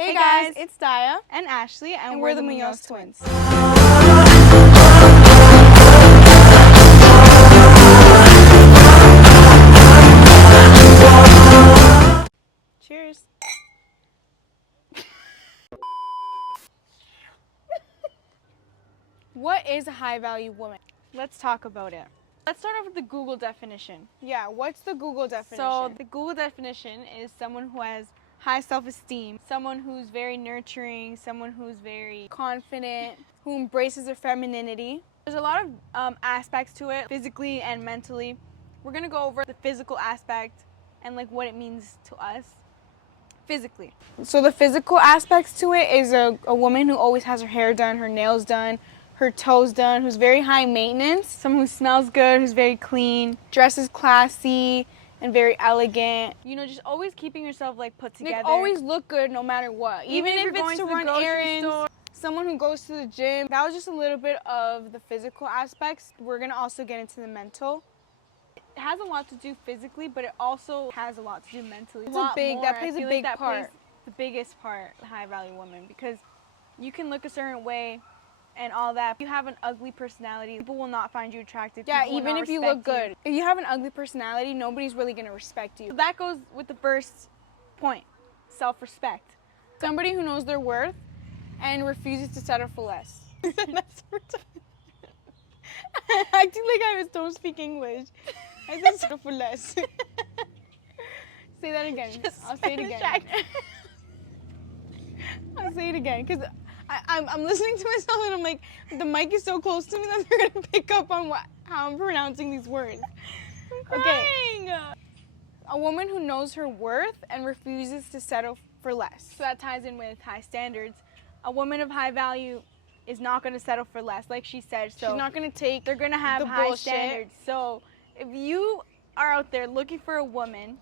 Hey guys, it's Daya and Ashley, and we're the Munoz twins. Cheers. What is a high-value woman? Let's talk about it. Let's start off with the Google definition. Yeah, what's the Google definition? So the Google definition is someone who has high self-esteem, someone who's very nurturing, someone who's very confident, who embraces their femininity. There's a lot of aspects to it, physically and mentally. We're gonna go over the physical aspect and like what it means to us physically. So the physical aspects to it is a woman who always has her hair done, her nails done, her toes done, who's very high maintenance, someone who smells good, who's very clean, dresses classy and very elegant. You know, just always keeping yourself like put together. Like always look good no matter what. Even if it's to run errands, someone who goes to the gym. That was just a little bit of the physical aspects. We're gonna also get into the mental. It has a lot to do physically, but it also has a lot to do mentally. That plays a big part. Plays the biggest part, the high value woman, because you can look a certain way and all that. If you have an ugly personality, people will not find you attractive. Yeah, even if you look good. If you have an ugly personality, nobody's really gonna respect you. So that goes with the first point, self-respect. Somebody who knows their worth and refuses to settle for less. Acting like I don't speak English. I said settle for less. Say that again. I'll say it again. I'll say it again because I'm listening to myself and I'm like, the mic is so close to me that they're gonna pick up on how I'm pronouncing these words. Okay. A woman who knows her worth and refuses to settle for less. So that ties in with high standards. A woman of high value is not going to settle for less, like she said. So she's not going to take. They're going to have high standards. So if you are out there looking for a woman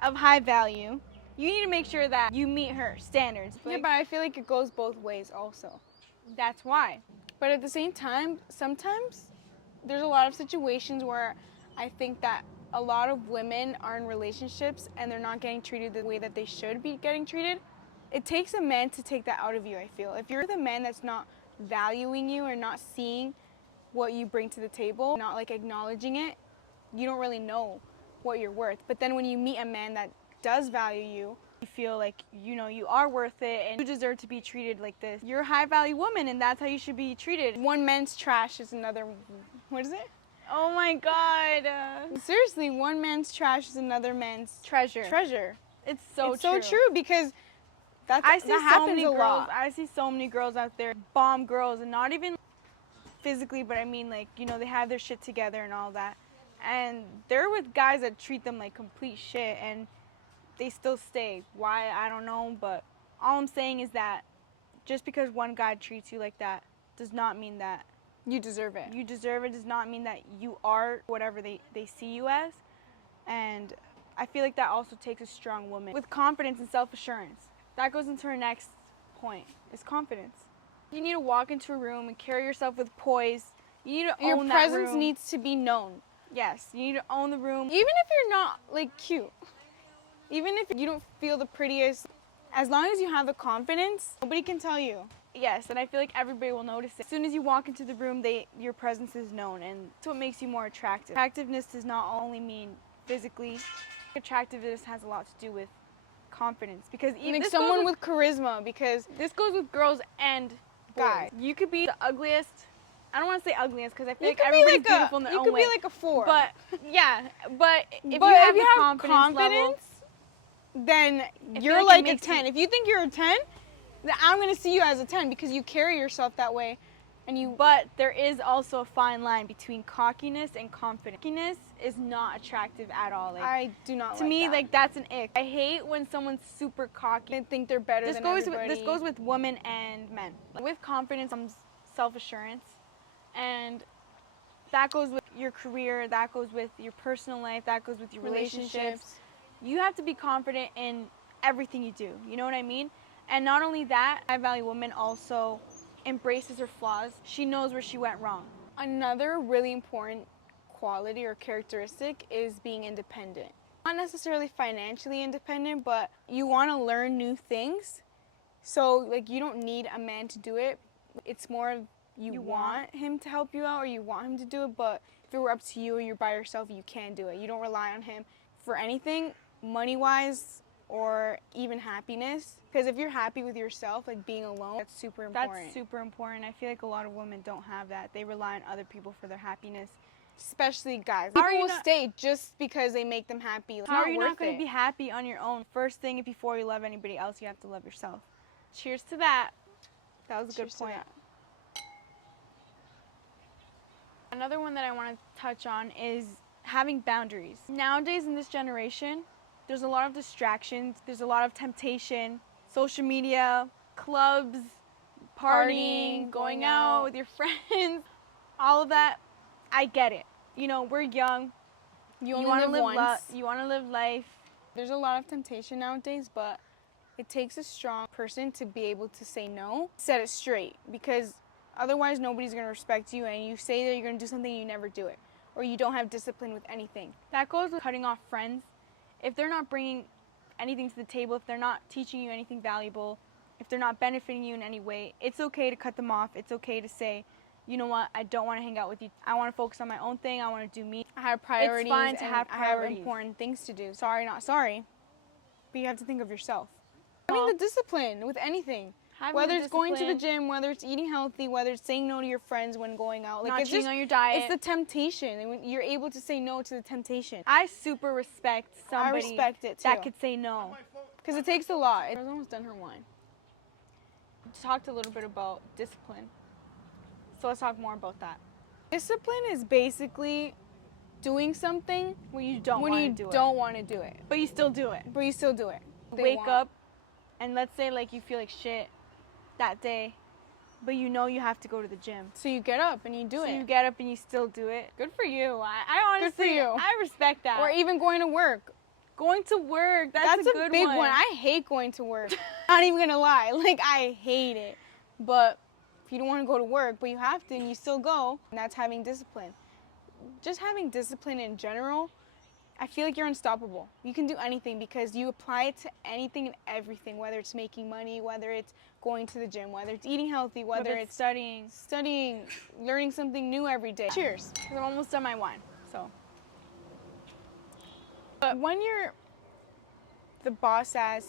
of high value, you need to make sure that you meet her standards. Yeah, but I feel like it goes both ways also. That's why. But at the same time, sometimes there's a lot of situations where I think that a lot of women are in relationships and they're not getting treated the way that they should be getting treated. It takes a man to take that out of you, I feel. If you're the man that's not valuing you or not seeing what you bring to the table, not like acknowledging it, you don't really know what you're worth. But then when you meet a man that does value you, you feel like, you know, you are worth it and you deserve to be treated like this. You're a high value woman and that's how you should be treated. One man's trash is another, what is it? Oh my God. Seriously, one man's trash is another man's treasure. It's so true because that happens a lot. I see so many girls out there, bomb girls, and not even physically, but I mean like, you know, they have their shit together and all that. And they're with guys that treat them like complete shit and they still stay. Why, I don't know, but all I'm saying is that just because one guy treats you like that does not mean that you deserve it. You deserve it does not mean that you are whatever they see you as. And I feel like that also takes a strong woman with confidence and self-assurance. That goes into our next point, is confidence. You need to walk into a room and carry yourself with poise. You need to own that room. Your presence needs to be known. Yes, you need to own the room. Even if you're not like cute, even if you don't feel the prettiest, as long as you have the confidence, nobody can tell you. Yes, and I feel like everybody will notice it. As soon as you walk into the room, your presence is known, and that's what makes you more attractive. Attractiveness does not only mean physically. Attractiveness has a lot to do with confidence, because even like someone with charisma, because this goes with girls and guys. You could be the ugliest. I don't want to say ugliest because I feel like everybody's beautiful in their own way. You could be like a 4. But yeah, but if you have confidence then you're like a 10. If you think you're a 10, then I'm going to see you as a 10 because you carry yourself that way. But there is also a fine line between cockiness and confidence. Cockiness is not attractive at all. Like, I do not like that. To me, like, that's an ick. I hate when someone's super cocky and think they're better than everybody. This goes with women and men. Like, with confidence comes self-assurance, and that goes with your career, that goes with your personal life, that goes with your relationships. You have to be confident in everything you do. You know what I mean? And not only that, a high-value woman also embraces her flaws. She knows where she went wrong. Another really important quality or characteristic is being independent. Not necessarily financially independent, but you want to learn new things So, like, you don't need a man to do it. It's more of you want him to help you out or you want him to do it, but if it were up to you or you're by yourself, you can do it. You don't rely on him for anything, money-wise or even happiness. Because if you're happy with yourself, like being alone, that's super important. That's super important. I feel like a lot of women don't have that. They rely on other people for their happiness. Especially guys. How People are you will not- stay just because they make them happy. It's How are you not worth going it. to be happy on your own? First thing, before you love anybody else, you have to love yourself. Cheers to that. That was a Cheers good to point. that. Another one that I want to touch on is having boundaries. Nowadays in this generation, there's a lot of distractions, there's a lot of temptation, social media, clubs, partying, going out with your friends, all of that. I get it. You know, we're young. You You only want to live live once. you want to live life. There's a lot of temptation nowadays, but it takes a strong person to be able to say no, set it straight, because otherwise nobody's going to respect you and you say that you're going to do something and you never do it, or you don't have discipline with anything. That goes with cutting off friends. If they're not bringing anything to the table, if they're not teaching you anything valuable, if they're not benefiting you in any way, it's okay to cut them off. It's okay to say, you know what, I don't want to hang out with you. I want to focus on my own thing. I want to do me. I have priorities. It's fine to and have I have priorities. important things to do. Sorry, not sorry, but you have to think of yourself. Having the discipline with anything. Whether it's going to the gym, whether it's eating healthy, whether it's saying no to your friends when going out. Like, not it's cheating just, on your diet. it's the temptation. And when you're able to say no to the temptation. I super respect somebody I respect it too. that could say no. Because it takes a lot. She's almost done her wine. Talked a little bit about discipline. So let's talk more about that. Discipline is basically doing something When you don't when want you to do it. don't want to do it. But you still do it. But you still do it. Wake up and let's say like you feel like shit that day, but you know you have to go to the gym. So you get up and you do So it. you get up and you still do it. Good for you. I honestly, Good for you. I respect that. Or even going to work. Going to work. That's a good big one. one. I hate going to work. Not even gonna lie. Like, I hate it. But if you don't want to go to work, but you have to and you still go, and that's having discipline. Just having discipline in general, I feel like you're unstoppable. You can do anything because you apply it to anything and everything, whether it's making money, whether it's going to the gym, whether it's eating healthy, whether it's studying, learning something new every day. Cheers. 'Cause I'm almost done my wine. So But when you're the boss ass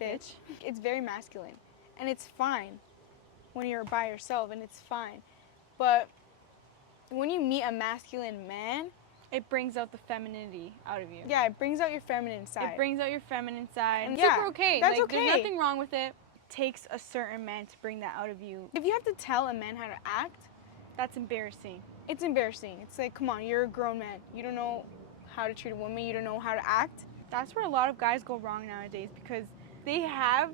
bitch, it's very masculine. And it's fine when you're by yourself and it's fine. But when you meet a masculine man, it brings out the femininity out of you. yeah, it brings out your feminine side. It brings out your feminine side. And It's yeah, super okay. that's Like, okay. There's nothing wrong with it. It takes a certain man to bring that out of you. If you have to tell a man how to act, That's embarrassing. it's embarrassing. It's like, come on, you're a grown man. You don't know how to treat a woman. You don't know how to act. That's where a lot of guys go wrong nowadays because they have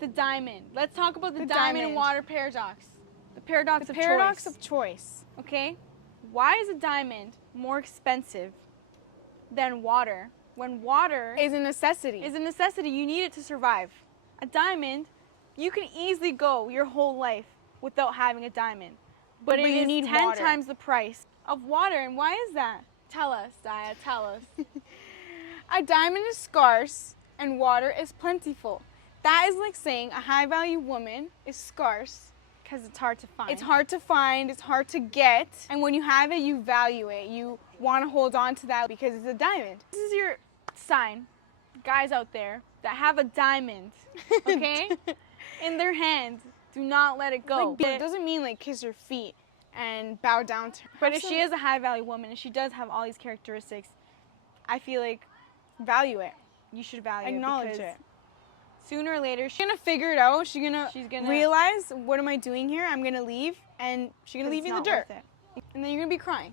the diamond. Let's talk about the diamond and diamond. water paradox. The paradox of Paradox choice. of choice. Okay? Why is a diamond more expensive than water when water Is a necessity. is a necessity? You need it to survive. A diamond, you can easily go your whole life without having a diamond. But it you is need 10 water. times the price of water. And why is that? Tell us, Daya, tell us. A diamond is scarce and water is plentiful. That is like saying a high value woman is scarce. Because it's hard to find. It's hard to find, it's hard to get, and when you have it, you value it. You want to hold on to that because it's a diamond. This is your sign, guys out there that have a diamond, okay, in their hand. Do not let it go. Like, it doesn't mean like kiss her feet and bow down to her. But if she is a high value woman and she does have all these characteristics, I feel like value it, you should value acknowledge it. it. Because sooner or later, She's gonna figure it out. She's gonna realize, what am I doing here? I'm gonna leave, and she's gonna leave you in the dirt. And then you're gonna be crying.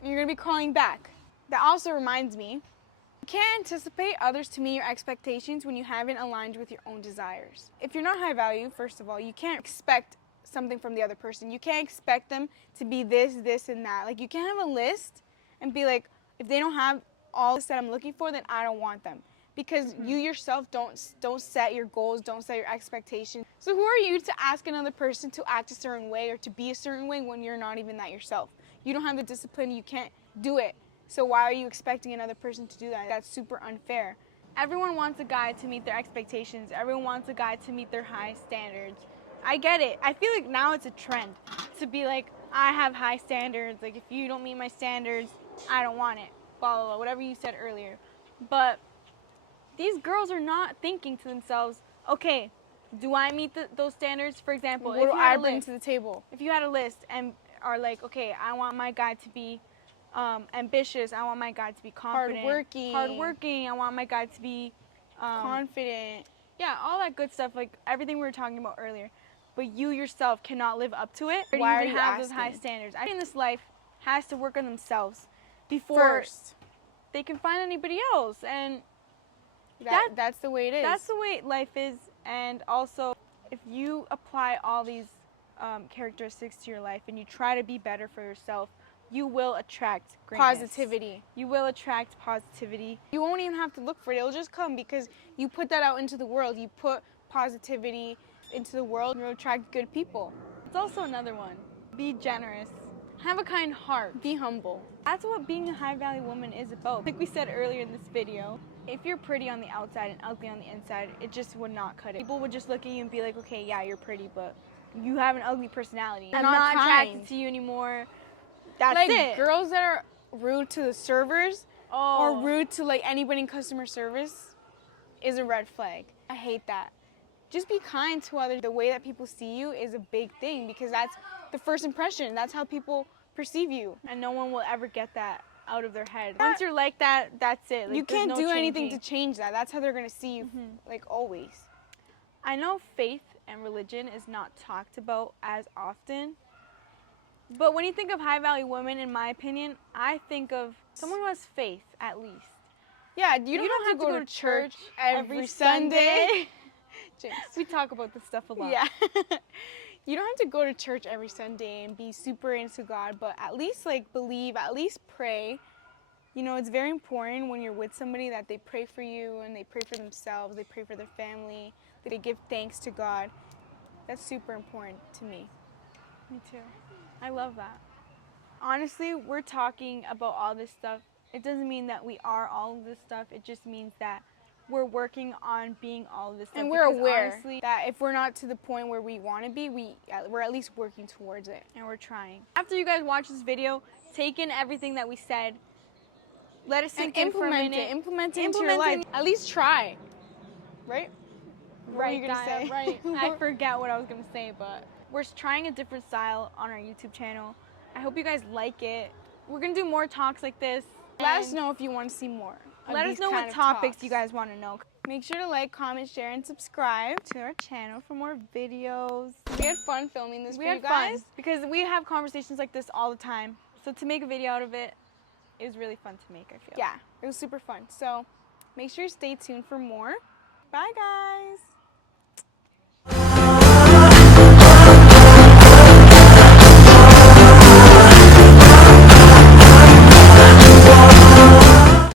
And you're gonna be crawling back. That also reminds me, you can't anticipate others to meet your expectations when you haven't aligned with your own desires. If you're not high value, first of all, you can't expect something from the other person. You can't expect them to be this, this, and that. Like, you can't have a list and be like, if they don't have all this that I'm looking for, then I don't want them. Because you yourself don't set your goals, don't set your expectations. So who are you to ask another person to act a certain way or to be a certain way when you're not even that yourself? You don't have the discipline, you can't do it. So why are you expecting another person to do that? That's super unfair. everyone wants a guy to meet their expectations. Everyone wants a guy to meet their high standards. I get it. I feel like now it's a trend to be like, I have high standards. Like, if you don't meet my standards, I don't want it. Blah, blah, blah, whatever you said earlier. But these girls are not thinking to themselves, okay, do I meet those standards? For example, What do I bring to the table? If you had a list and are like, okay, I want my guy to be ambitious. I want my guy to be confident. Hardworking. I want my guy to be confident. Yeah, all that good stuff, like everything we were talking about earlier. But you yourself cannot live up to it. Why you are you have those asking? high standards? I think in this life has to work on themselves before First, they can find anybody else. And that's the way it is. that's the way life is. And also, if you apply all these characteristics to your life and you try to be better for yourself, you will attract greatness. Positivity. You will attract positivity. You won't even have to look for it. It'll just come because you put that out into the world. You put positivity into the world, and you'll attract good people. It's also another one. Be generous. Have a kind heart. Be humble. That's what being a high-value woman is about. Like we said earlier in this video, if you're pretty on the outside and ugly on the inside, it just would not cut it. People would just look at you and be like, okay, yeah, you're pretty, but you have an ugly personality. I'm not attracted to you anymore. That's like it. Girls that are rude to the servers or rude to like anybody in customer service is a red flag. I hate that. Just be kind to others. The way that people see you is a big thing because that's the first impression. That's how people perceive you. And no one will ever get that out of their head. Once you're like that, that's it. Like, you can't do anything changing. to change that. That's how they're going to see you, like always. I know faith and religion is not talked about as often. But when you think of high-value women, in my opinion, I think of someone who has faith, at least. Yeah, you don't have to go to church every Sunday. We talk about this stuff a lot. Yeah. You don't have to go to church every Sunday and be super into God, but at least like believe, at least pray. You know, it's very important when you're with somebody that they pray for you and they pray for themselves, they pray for their family, that they give thanks to God. That's super important to me. Me too. I love that. Honestly, we're talking about all this stuff. It doesn't mean that we are all of this stuff. It just means that we're working on being all of this stuff. And we're aware honestly, that if we're not to the point where we want to be, we're at least working towards it. And we're trying. After you guys watch this video, take in everything that we said. Let it sink in for a minute. Implement it into your life. At least try. Right? Right, what are you gonna say? Right. I forget what I was going to say, but we're trying a different style on our YouTube channel. I hope you guys like it. We're going to do more talks like this. Let us know if you want to see more. Let us know what topics you guys want to know. Make sure to like, comment, share, and subscribe to our channel for more videos. We had fun filming this for you guys. Fun because we have conversations like this all the time. So to make a video out of it was really fun to make, I feel. Yeah, it was super fun. So make sure you stay tuned for more. Bye, guys.